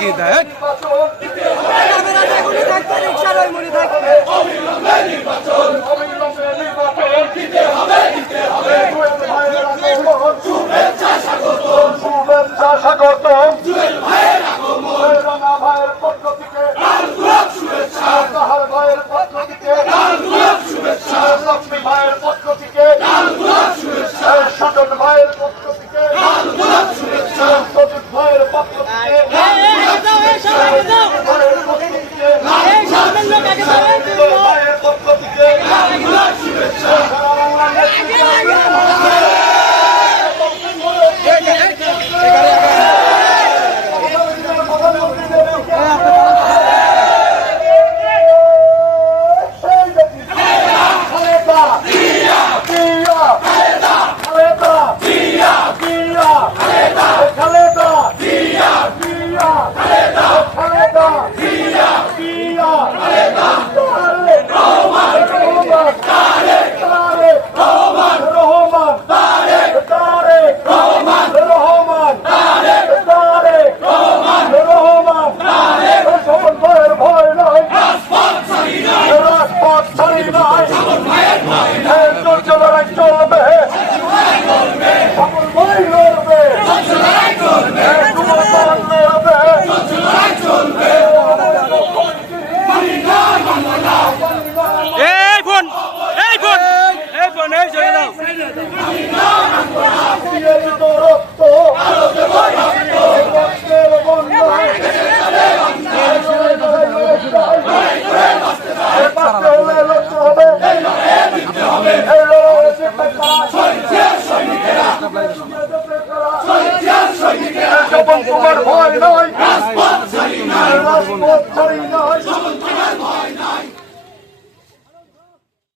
기다